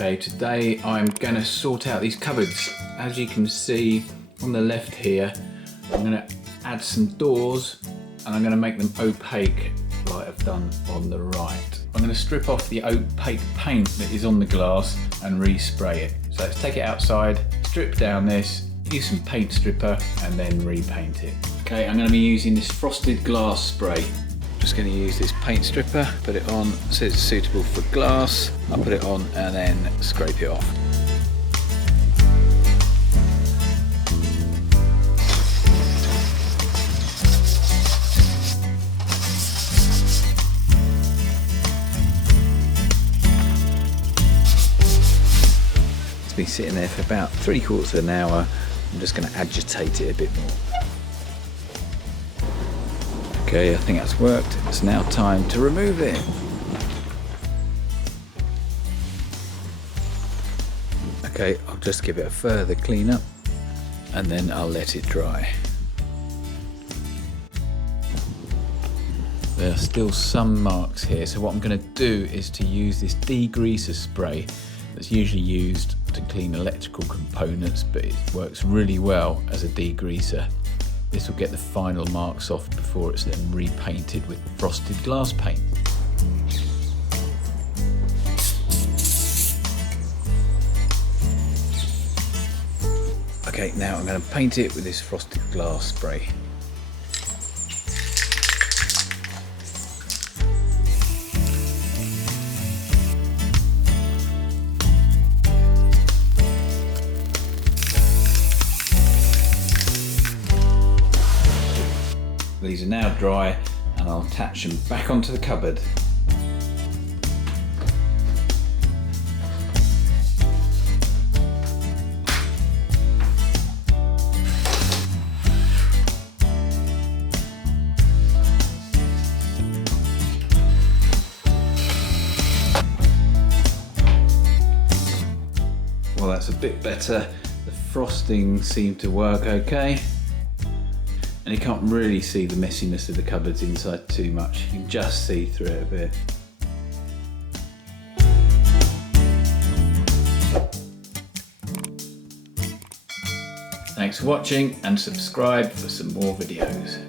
Okay, today I'm going to sort out these cupboards. As you can see on the left here, I'm going to add some doors and I'm going to make them opaque like I've done on the right. I'm going to strip off the opaque paint that is on the glass and respray it. So let's take it outside, strip down this, use some paint stripper and then repaint it. Okay, I'm going to be using this frosted glass spray. Just going to use this paint stripper, put it on, so it's suitable for glass. I'll put it on and then scrape it off. It's been sitting there for about 3/4 of an hour. I'm just going to agitate it a bit more. Okay, I think that's worked. It's now time to remove it. Okay, I'll just give it a further clean up and then I'll let it dry. There are still some marks here, so what I'm going to do is to use this degreaser spray that's usually used to clean electrical components, but it works really well as a degreaser. This will get the final marks off before it's then repainted with frosted glass paint. Okay, now I'm going to paint it with this frosted glass spray. These are now dry and I'll attach them back onto the cupboard. Well, that's a bit better. The frosting seemed to work okay. And you can't really see the messiness of the cupboards inside too much. You can just see through it a bit. Thanks for watching and subscribe for some more videos.